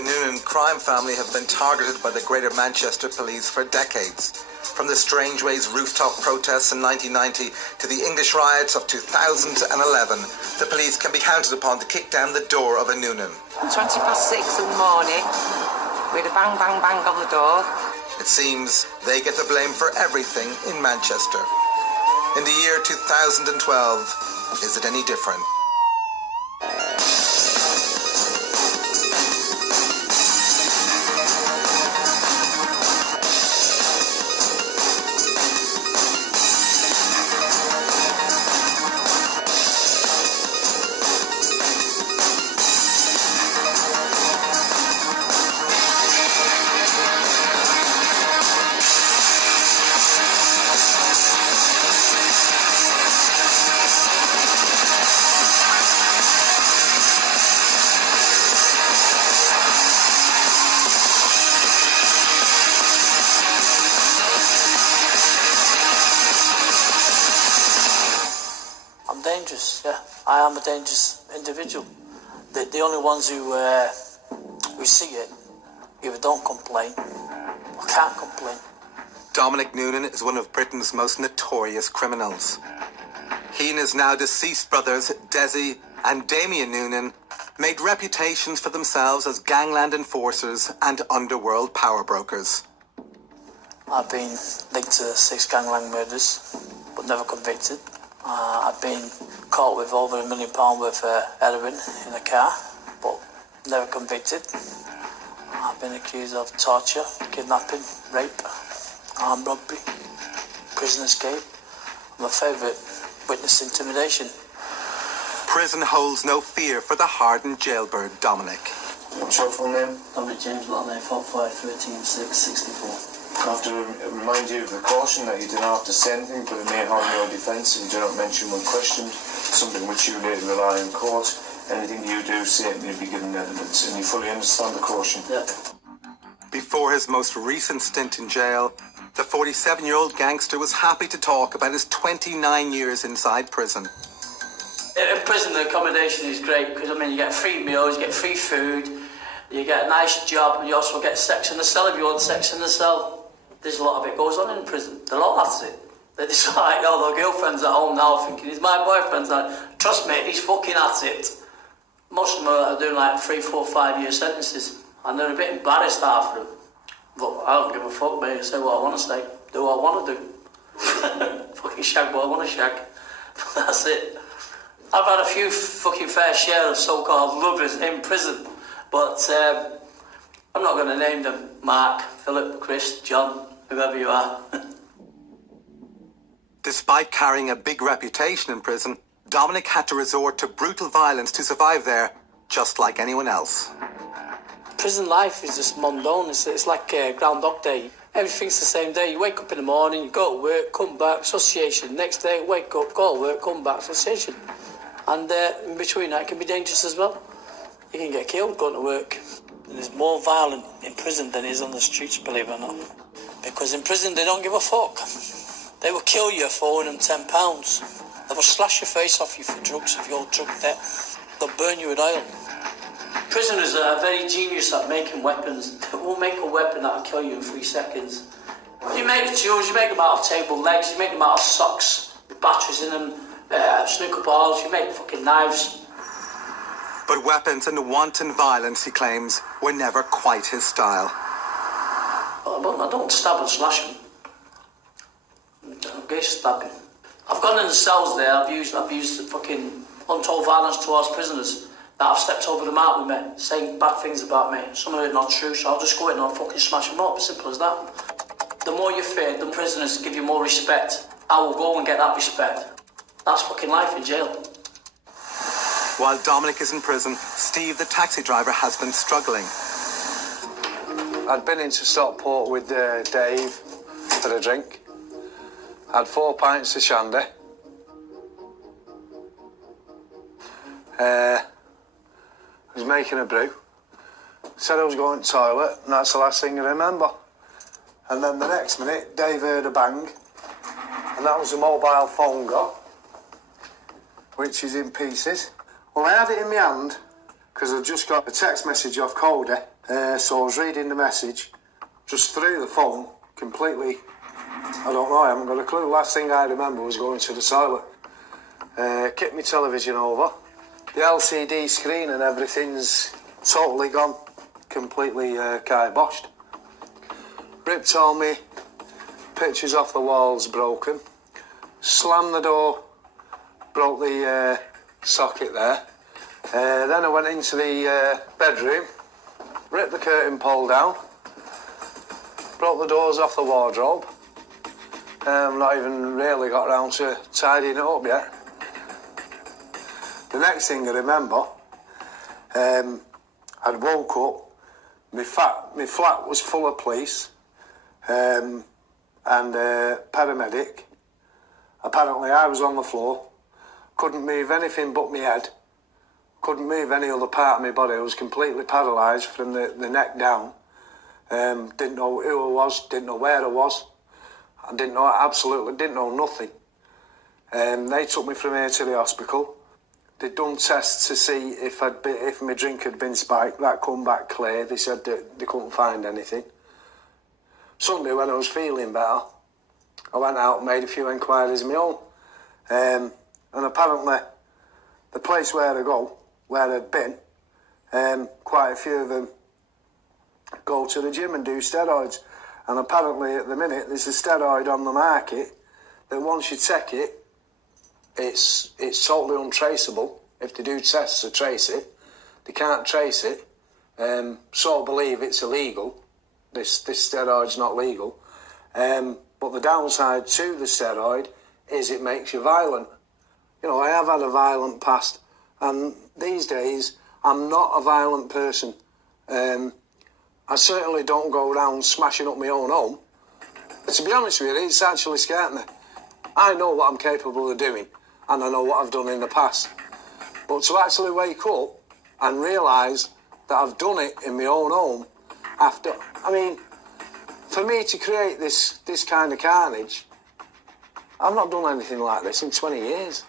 The Noonan crime family have been targeted by the Greater Manchester Police for decades. From the Strangeways rooftop protests in 1990 to the English riots of 2011, the police can be counted upon to kick down the door of a Noonan. 6:20 in the morning, with a bang, bang, bang on the door. It seems they get the blame for everything in Manchester. In the year 2012, is it any different? Dangerous, yeah. I am a dangerous individual. The only ones who see it either don't complain or can't complain. Dominic Noonan is one of Britain's most notorious criminals. He and his now deceased brothers, Desi and Damien Noonan, made reputations for themselves as gangland enforcers and underworld power brokers. I've been linked to 6 gangland murders, but never convicted. I've been caught with over £1 million worth of heroin in a car, but never convicted. I've been accused of torture, kidnapping, rape, armed robbery, prison escape. My favourite, witness intimidation. Prison holds no fear for the hardened jailbird Dominic. What's your full name? Dominic James Lachey, 4513 I have to remind you of the caution that you do not have to say anything, but it may harm your defence if you do not mention when questioned, something which you later rely in court. Anything you do say may be given evidence, and you fully understand the caution. Yeah. Before his most recent stint in jail, the 47-year-old gangster was happy to talk about his 29 years inside prison. In prison, the accommodation is great because, I mean, you get free meals, you get free food, you get a nice job, and you also get sex in the cell if you want sex in the cell. There's a lot of it goes on in prison. They're all at it. They decide, oh, their girlfriend's at home now thinking, he's my boyfriend's like, trust me, he's fucking at it. Most of them are doing like 3, 4, 5 year sentences. And they're a bit embarrassed after them. But I don't give a fuck, mate. I say what I want to say. Do what I want to do. Fucking shag what I want to shag. That's it. I've had a few fucking fair share of so-called lovers in prison. But I'm not going to name them. Mark, Philip, Chris, John, whoever you are. Despite carrying a big reputation in prison, Dominic had to resort to brutal violence to survive there, just like anyone else. Prison life is just mundane. It's like Groundhog Day. Everything's the same day. You wake up in the morning, you go to work, come back, association. Next day, wake up, go to work, come back, association. And in between that, it can be dangerous as well. You can get killed going to work. And there's more violent in prison than is on the streets, believe it or not. Because in prison, they don't give a fuck. They will kill you for £110. They will slash your face off you for drugs if you're drug debt. They'll burn you with oil. Prisoners are very genius at making weapons. They will make a weapon that will kill you in 3 seconds. You make tools, you make them out of table legs, you make them out of socks, with batteries in them, snooker balls, you make fucking knives. But weapons and wanton violence, he claims, were never quite his style. I don't stab and slash them. I'm gay stabbing. I've gone in the cells there, I've used fucking untold violence towards prisoners that have stepped over the mark with me, saying bad things about me. Some of it not true, so I'll just go in and I'll fucking smash them up, simple as that. The more you fear, the prisoners give you more respect. I will go and get that respect. That's fucking life in jail. While Dominic is in prison, Steve, the taxi driver, has been struggling. I'd been into Stockport with Dave for a drink. Had 4 pints of shandy. Was making a brew. Said I was going to the toilet, and that's the last thing I remember. And then the next minute, Dave heard a bang, and that was a mobile phone got, which is in pieces. Well, I had it in my hand, because I just got a text message off Cody, so I was reading the message, just threw the phone, completely, I don't know, I haven't got a clue. Last thing I remember was going to the toilet. Kicked my television over. The LCD screen and everything's totally gone, completely kiboshed. Ripped all me pictures off the walls, broken. Slammed the door, broke the socket there. Then I went into the bedroom, ripped the curtain pole down, broke the doors off the wardrobe. Not even really got around to tidying it up yet. The next thing I remember, I'd woke up, my flat was full of police and paramedic. Apparently I was on the floor, couldn't move anything but my head, couldn't move any other part of my body. I was completely paralysed from the neck down. Didn't know who I was, didn't know where I was. I absolutely didn't know nothing. They took me from here to the hospital. They'd done tests to see if my drink had been spiked. That come back clear. They said that they couldn't find anything. Sunday, when I was feeling better, I went out and made a few inquiries of my own. And apparently, the place where I'd been, quite a few of them go to the gym and do steroids. And apparently, at the minute, there's a steroid on the market that once you take it, it's totally untraceable. If they do tests to trace it, they can't trace it. So I believe it's illegal. This steroid's not legal. But the downside to the steroid is it makes you violent. You know, I have had a violent past, and these days I'm not a violent person. I certainly don't go around smashing up my own home. But to be honest with you, it's actually scared me. I know what I'm capable of doing, and I know what I've done in the past. But to actually wake up and realise that I've done it in my own home after... I mean, for me to create this kind of carnage, I've not done anything like this in 20 years.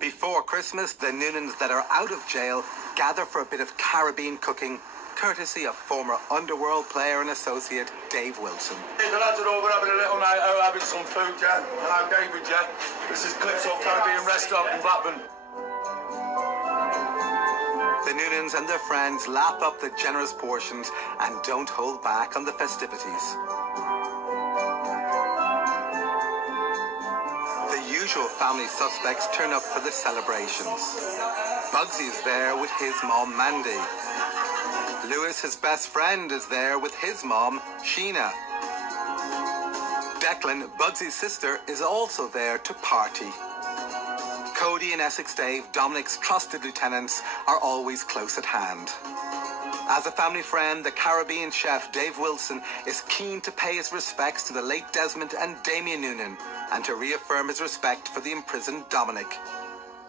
Before Christmas, the Noonans that are out of jail gather for a bit of Caribbean cooking, courtesy of former Underworld player and associate Dave Wilson. The lads are over having a little night out, having some food, yeah? And I'm David, yeah? This is clips off Caribbean Restaurant in Blackburn. The Noonans and their friends lap up the generous portions and don't hold back on the festivities. The usual family suspects turn up for the celebrations. Bugsy is there with his mom, Mandy. Lewis, his best friend, is there with his mom, Sheena. Declan, Bugsy's sister, is also there to party. Cody and Essex Dave, Dominic's trusted lieutenants, are always close at hand. As a family friend, the Caribbean chef Dave Wilson is keen to pay his respects to the late Desmond and Damien Noonan and to reaffirm his respect for the imprisoned Dominic.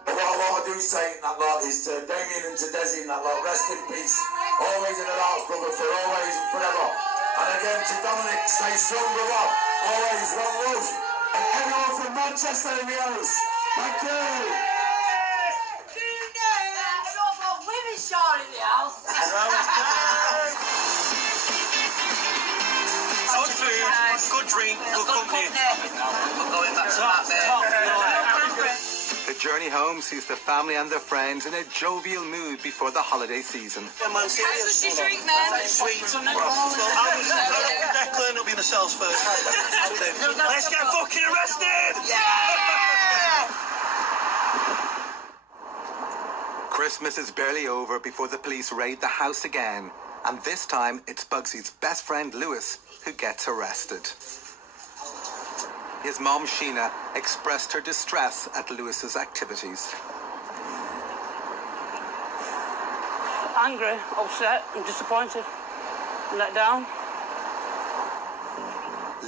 What I do say in that lot is to Damien and to Desi in that lot, rest in peace. Always in the hearts, brother, for always and forever. And again to Dominic, stay strong, brother. Always one love. And everyone from Manchester in the house. Thank you. Women shot in the house. Good food, good drink, good company. We're going back to that bit. The journey home sees the family and their friends in a jovial mood before the holiday season. How's the drink, man? Sweet. Declan will be in the cells first. Let's get fucking arrested! Yeah! Christmas is barely over before the police raid the house again. And this time, it's Bugsy's best friend, Lewis, who gets arrested. His mom, Sheena, expressed her distress at Lewis's activities. Angry, upset, and disappointed, let down.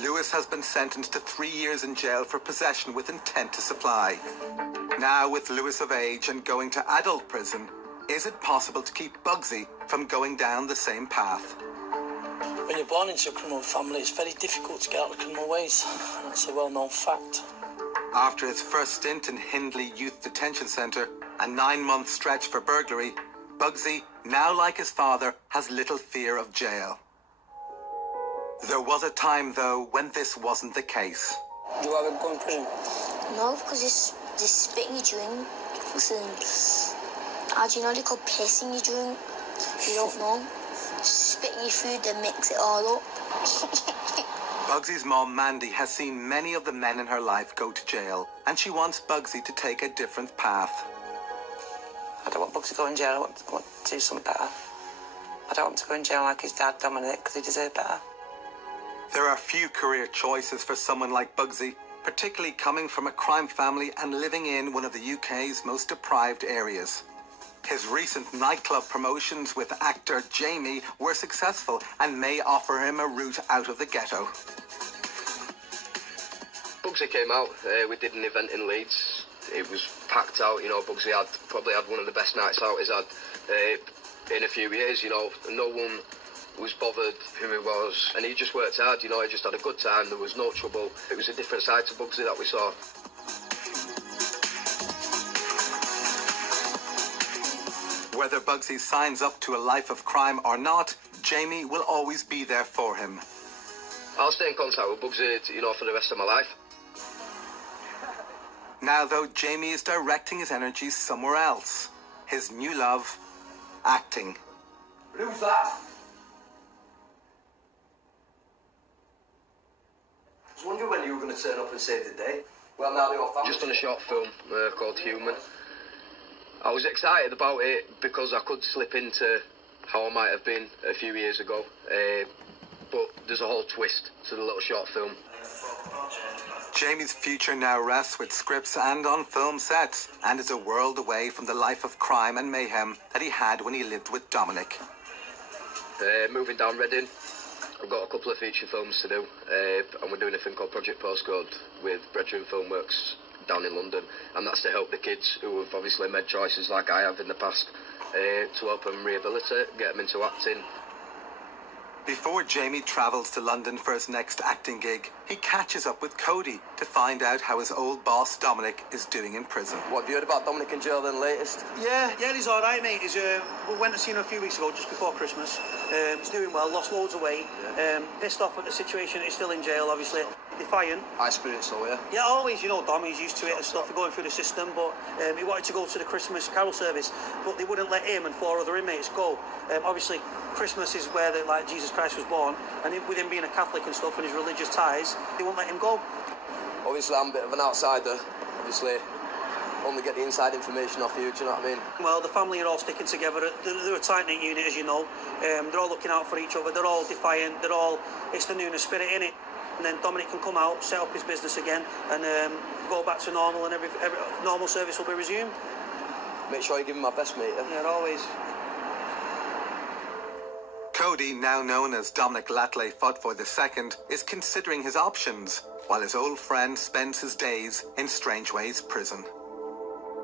Lewis has been sentenced to 3 years in jail for possession with intent to supply. Now, with Lewis of age and going to adult prison, is it possible to keep Bugsy from going down the same path? When you're born into a criminal family, it's very difficult to get out of criminal ways. That's a well-known fact. After his first stint in Hindley Youth Detention Centre, a 9-month stretch for burglary, Bugsy, now like his father, has little fear of jail. There was a time, though, when this wasn't the case. Do you ever go in prison? No, because they spit in your drink. Listen, how do you know they call piss in your drink? You don't know. Just spit in your food, then mix it all up. Bugsy's mom, Mandy, has seen many of the men in her life go to jail, and she wants Bugsy to take a different path. I don't want Bugsy to go in jail. I want to do something better. I don't want to go in jail like his dad, Dominic, because he deserved better. There are few career choices for someone like Bugsy, particularly coming from a crime family and living in one of the UK's most deprived areas. His recent nightclub promotions with actor Jamie were successful and may offer him a route out of the ghetto. Bugsy came out, we did an event in Leeds. It was packed out, you know. Bugsy probably had one of the best nights out he's had in a few years, you know. No one was bothered who he was, and he just worked hard, you know. He just had a good time, there was no trouble. It was a different side to Bugsy that we saw. Whether Bugsy signs up to a life of crime or not, Jamie will always be there for him. I'll stay in contact with Bugsy, you know, for the rest of my life. Now, though, Jamie is directing his energies somewhere else. His new love, acting. Who's that? I was wondering when you were going to turn up and save the day. Well, now your family... Just on a short film called Human. I was excited about it because I could slip into how I might have been a few years ago. But there's a whole twist to the little short film. Jamie's future now rests with scripts and on film sets, and is a world away from the life of crime and mayhem that he had when he lived with Dominic. Moving down Reading, I've got a couple of feature films to do, and we're doing a thing called Project Postcode with Bedroom Filmworks down in London, and that's to help the kids who have obviously made choices like I have in the past, to help them rehabilitate, get them into acting. Before Jamie travels to London for his next acting gig, he catches up with Cody to find out how his old boss Dominic is doing in prison. What have you heard about Dominic in jail then, latest? Yeah, he's all right, mate. We went to see him a few weeks ago, just before Christmas. He's doing well, lost loads of weight. Pissed off at the situation. He's still in jail, obviously. Defiant. I experienced so, yeah. Yeah, always, you know, Dom, he's used to it and stuff, going through the system, but he wanted to go to the Christmas carol service, but they wouldn't let him and 4 other inmates go. Obviously, Christmas is where Jesus Christ was born, and with him being a Catholic and stuff and his religious ties, they won't let him go. Obviously, I'm a bit of an outsider. Obviously, only get the inside information off you, do you know what I mean? Well, the family are all sticking together. They're a tight-knit unit, as you know. They're all looking out for each other. They're all defiant. It's the Noonans spirit, innit? And then Dominic can come out, set up his business again, and go back to normal, and every normal service will be resumed. Make sure you give him my best, mate. Yeah, always. Cody, now known as Dominic Lachey Fodfoy II, is considering his options, while his old friend spends his days in Strangeways prison.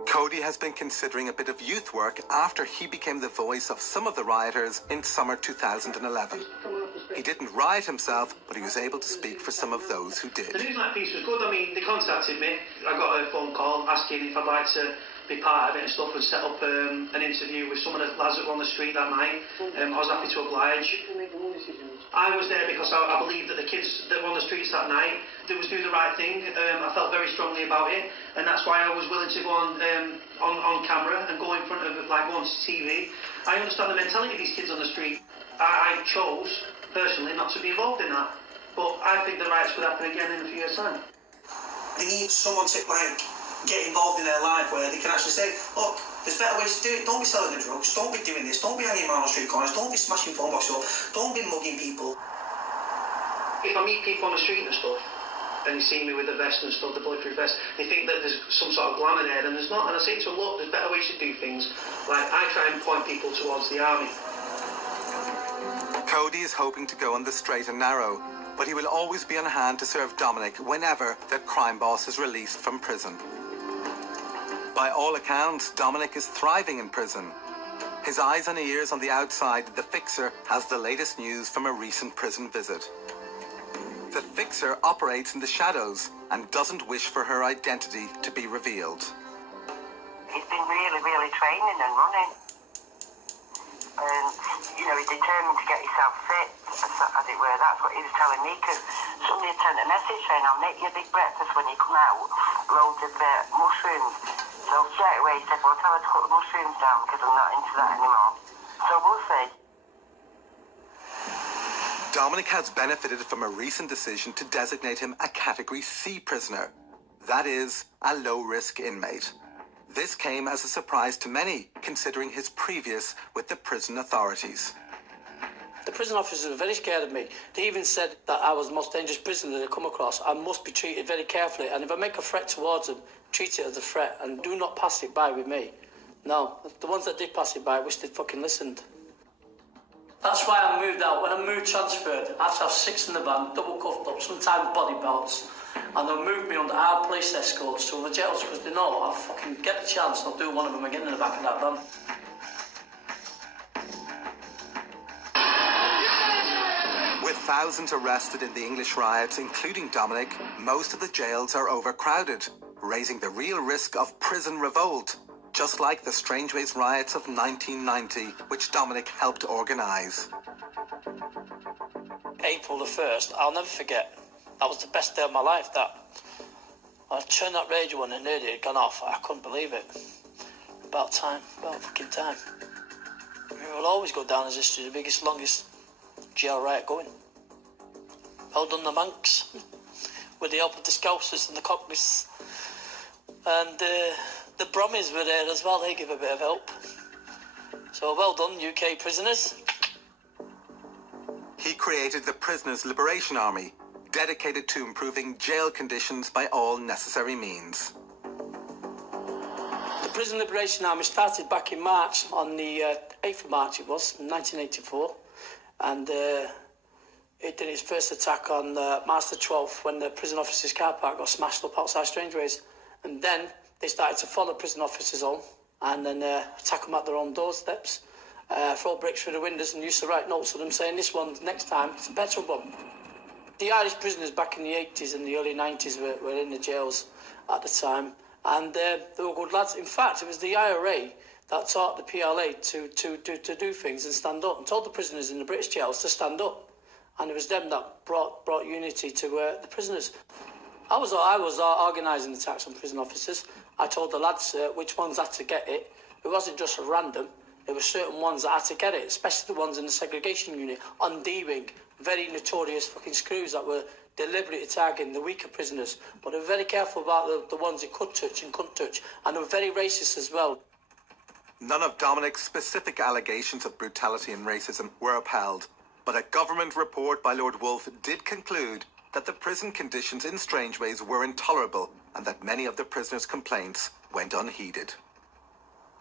Cody has been considering a bit of youth work after he became the voice of some of the rioters in summer 2011. He didn't riot himself, but he was able to speak for some of those who did. The Newsnight piece was good. I mean, they contacted me. I got a phone call asking if I'd like to be part of it and stuff, and set up an interview with some of the lads that were on the street that night. I was happy to oblige. I was there because I believed that the kids that were on the streets that night, they was doing the right thing. I felt very strongly about it, and that's why I was willing to go on camera and go in front of, like, go on TV. I understand the mentality of these kids on the street. I chose, personally, not to be involved in that, but I think the riots could happen again in a few years' time. They need someone to, like, get involved in their life where they can actually say, look, there's better ways to do it. Don't be selling the drugs, don't be doing this, don't be hanging around on street corners, don't be smashing phone boxes up, don't be mugging people. If I meet people on the street and stuff, and they see me with the vest and stuff, the bulletproof vest, they think that there's some sort of glamour there, and there's not. And I say to them, look, there's better ways to do things. Like, I try and point people towards the army. Cody is hoping to go on the straight and narrow, but he will always be on hand to serve Dominic whenever the crime boss is released from prison. By all accounts, Dominic is thriving in prison. His eyes and ears on the outside, The Fixer has the latest news from a recent prison visit. The Fixer operates in the shadows, and doesn't wish for her identity to be revealed. He's been really training and running. And, you know, he's determined to get himself fit, as it were. That's what he was telling me, because somebody sent a message saying, I'll make you a big breakfast when you come out, loads of mushrooms. So straight away he said, well, tell her to cut the mushrooms down, because I'm not into that anymore. So we'll see. Dominic has benefited from a recent decision to designate him a Category C prisoner. That is, a low-risk inmate. This came as a surprise to many, considering his previous with the prison authorities. The prison officers were very scared of me. They even said that I was the most dangerous prisoner they'd come across. I must be treated very carefully, and if I make a threat towards them, treat it as a threat, and do not pass it by with me. No, the ones that did pass it by, I wish they'd fucking listened. That's why I moved out. When I moved transferred, I had to have 6 in the van, double cuffed up, sometimes body belts. And they'll move me under our police escorts to other jails because they know I'll fucking get the chance and I'll do one of them again in the back of that van. With thousands arrested in the English riots, including Dominic, most of the jails are overcrowded, raising the real risk of prison revolt, just like the Strangeways riots of 1990, which Dominic helped organise. April the 1st, I'll never forget. That was the best day of my life, that. I turned that radio on and heard it had gone off. I couldn't believe it. About fucking time. It will always go down as history, the biggest, longest jail riot going. Well done the monks, with the help of the Scousers and the Cockneys. And the Brummies were there as well, they give a bit of help. So well done, UK prisoners. He created the Prisoners' Liberation Army, dedicated to improving jail conditions by all necessary means. The Prison Liberation Army started back in March, on the 8th of March it was, in 1984. And it did its first attack on March the 12th when the prison officers' car park got smashed up outside Strangeways. And then they started to follow prison officers home and then attack them at their own doorsteps, throw bricks through the windows and used to write notes of them saying, this one, next time, it's a better one. The Irish prisoners back in the 80s and the early 90s were in the jails at the time, and they were good lads. In fact, it was the IRA that taught the PLA to do things and stand up, and told the prisoners in the British jails to stand up. And it was them that brought unity to the prisoners. I was organising attacks on prison officers. I told the lads which ones had to get it. It wasn't just random. There were certain ones that had to get it, especially the ones in the segregation unit on D-Wing. Very notorious fucking screws that were deliberately targeting the weaker prisoners. But they were very careful about the ones they could touch and couldn't touch. And they were very racist as well. None of Dominic's specific allegations of brutality and racism were upheld. But a government report by Lord Wolfe did conclude that the prison conditions in Strangeways were intolerable and that many of the prisoners' complaints went unheeded.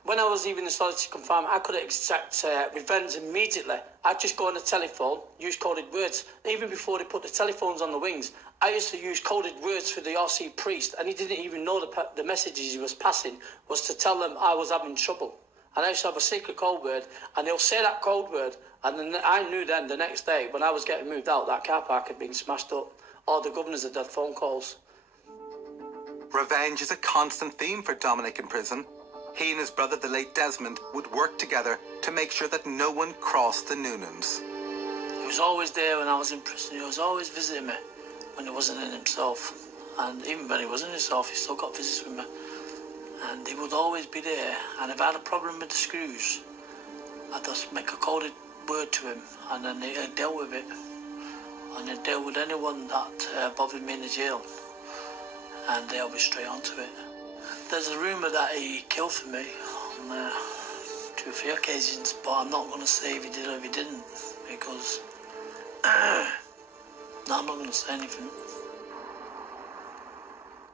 When I was even in solitary confinement, I could exact revenge immediately. I'd just go on the telephone, use coded words. Even before they put the telephones on the wings, I used to use coded words for the RC priest, and he didn't even know the messages he was passing was to tell them I was having trouble. And I used to have a secret code word, and they'll say that code word, and then I knew then the next day when I was getting moved out, that car park had been smashed up. All the governors had had phone calls. Revenge is a constant theme for Dominic in prison. He and his brother, the late Desmond, would work together to make sure that no one crossed the Noonans. He was always there when I was in prison. He was always visiting me when he wasn't in himself. And even when he was in himself, he still got visits with me. And he would always be there. And if I had a problem with the screws, I'd just make a coded word to him, and then he dealt with it. And he'd deal with anyone that bothered me in the jail. And they'll be straight onto it. There's a rumour that he killed for me on 2 or 3 occasions, but I'm not going to say if he did or if he didn't, because no, I'm not going to say anything.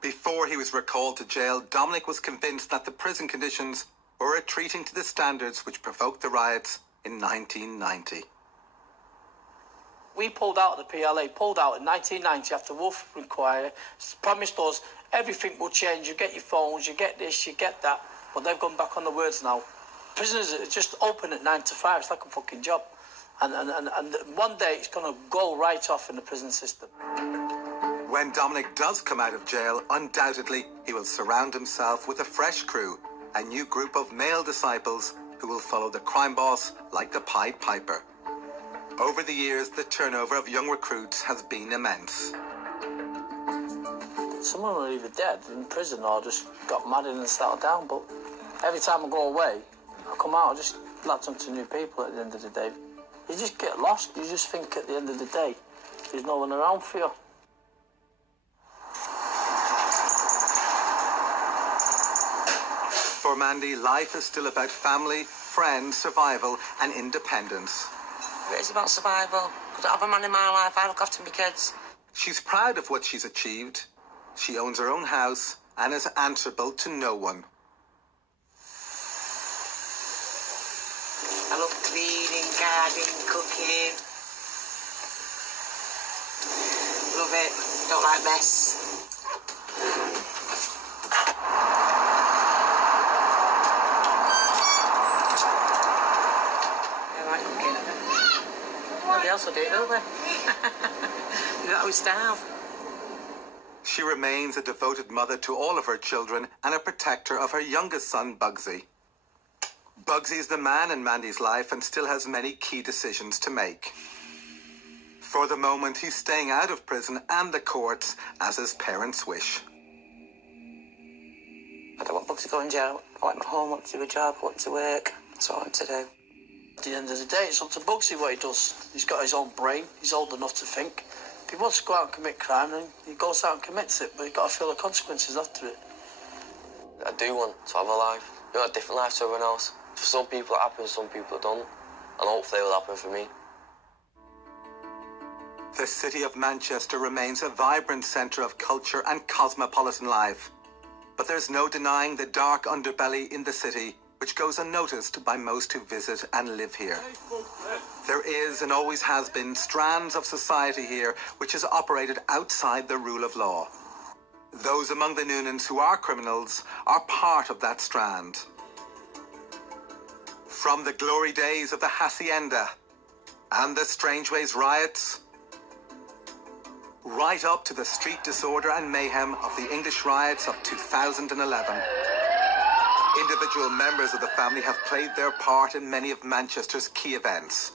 Before he was recalled to jail, Dominic was convinced that the prison conditions were retreating to the standards which provoked the riots in 1990. We pulled out of the PLA, pulled out in 1990 after Wolf inquiry, promised us everything will change, you get your phones, you get this, you get that, but they've gone back on the words now. Prisoners are just open at 9 to 5, it's like a fucking job. And one day it's going to go right off in the prison system. When Dominic does come out of jail, undoubtedly he will surround himself with a fresh crew, a new group of male disciples who will follow the crime boss like the Pied Piper. Over the years, the turnover of young recruits has been immense. Some of them are either dead in prison or just got married and settled down, but every time I go away, I come out, I just latch onto new people at the end of the day. You just get lost, you just think at the end of the day, there's no one around for you. For Mandy, life is still about family, friends, survival and independence. It is about survival. I don't have a man in my life, I look after my kids. She's proud of what she's achieved. She owns her own house and is answerable to no one. I love cleaning, gardening, cooking. Love it. Don't like mess. I like cooking. Nobody else will do it, will they? You know how we starve. She remains a devoted mother to all of her children and a protector of her youngest son, Bugsy. Bugsy is the man in Mandy's life and still has many key decisions to make. For the moment, he's staying out of prison and the courts as his parents wish. I don't want Bugsy to go in jail. I want him at home, I want to do a job, I want to work. That's what I want to do. At the end of the day, it's up to Bugsy what he does. He's got his own brain, he's old enough to think. If he wants to go out and commit crime, then he goes out and commits it, but he's got to feel the consequences after it. I do want to have a life, a different life to everyone else. For some people it happens, some people it don't, and hopefully it will happen for me. The city of Manchester remains a vibrant centre of culture and cosmopolitan life. But there's no denying the dark underbelly in the city, which goes unnoticed by most who visit and live here. There is and always has been strands of society here which is operated outside the rule of law. Those among the Noonans who are criminals are part of that strand. From the glory days of the Hacienda and the Strangeways riots, right up to the street disorder and mayhem of the English riots of 2011. Individual members of the family have played their part in many of Manchester's key events.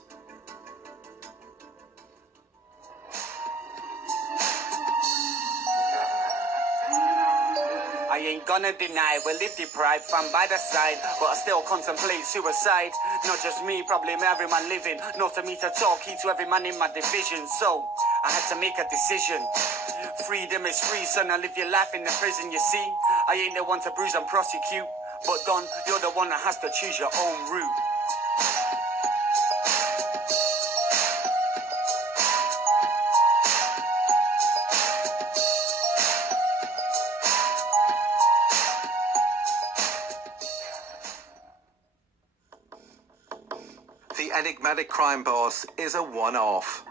I ain't gonna deny, we live deprived, fam by the side, but I still contemplate suicide. Not just me, probably every man living. Not for me to talk, heed to every man in my division. So, I had to make a decision. Freedom is free, son, I live your life in the prison, you see. I ain't the one to bruise and prosecute, but Don, you're the one that has to choose your own route. The enigmatic crime boss is a one-off.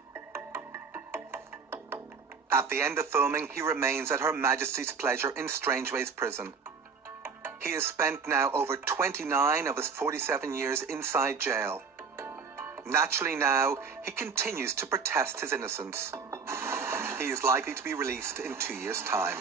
At the end of filming, he remains at Her Majesty's pleasure in Strangeways prison. He has spent now over 29 of his 47 years inside jail. Naturally now, he continues to protest his innocence. He is likely to be released in 2 years' time.